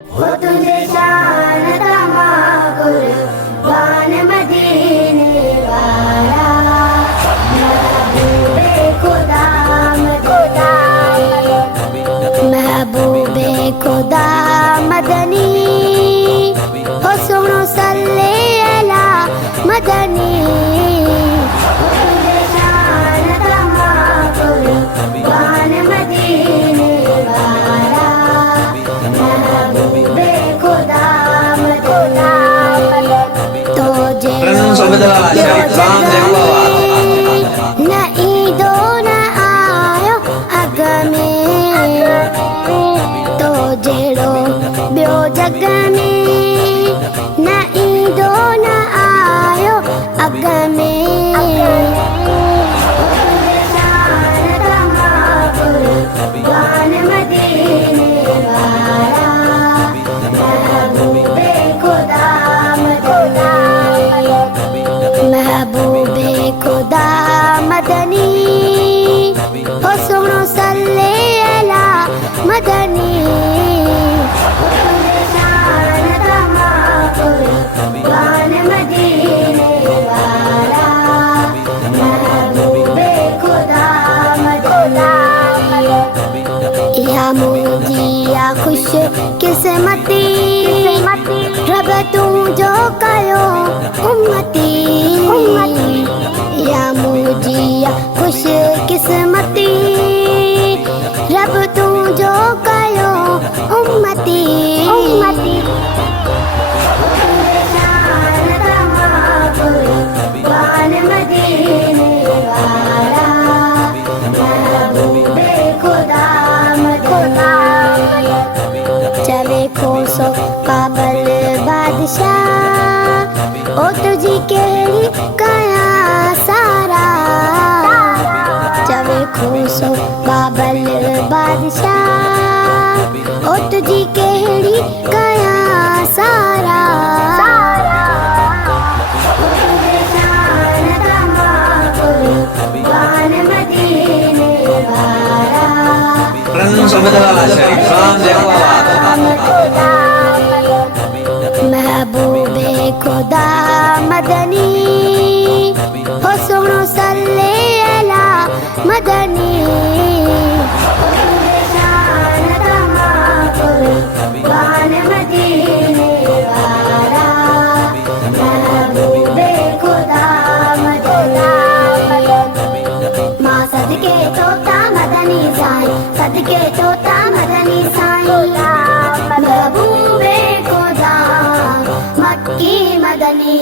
ہو تجھے شان تمام قربان مدینے والا محبوب خدا محبوب خدا مدنی ہو سنو صلی علی مدنی تجھے شان تمام قربان مدینے والا محبوب خدا نہ عیدو نہ آیو اگ میں تو جڑو بیو جگ میں نہ عیدو نہ آیو اگ میں محبوب خدا مدنی ہو سنو صلی علی مدنی شان تمام قربان مدینے والا محبوب خدا مدنی یا مجھے یا خوش قسمتی رب تو جو کہو امتی یا مجھے یا خوش قسمتی رب تو جو کہو امتی شان تمام قربان مدینے والا محبوب خدا چلے کھوسو کابل بادشاہ او تجھی کیڑی کیا سارا چلے کھوسو کابل بادشاہ او تجھی کیڑی کیا سارا شان تمام قربان مدینے والا محبوب خدا مدنی ہو سنو صلی علی مدنی شان تمام قربان مدینے والا محبوب خدا ماں صدقے چوتا مدنی سائیں صدقے چوتا مدنی سائیں محبوب خدا مکی مدنی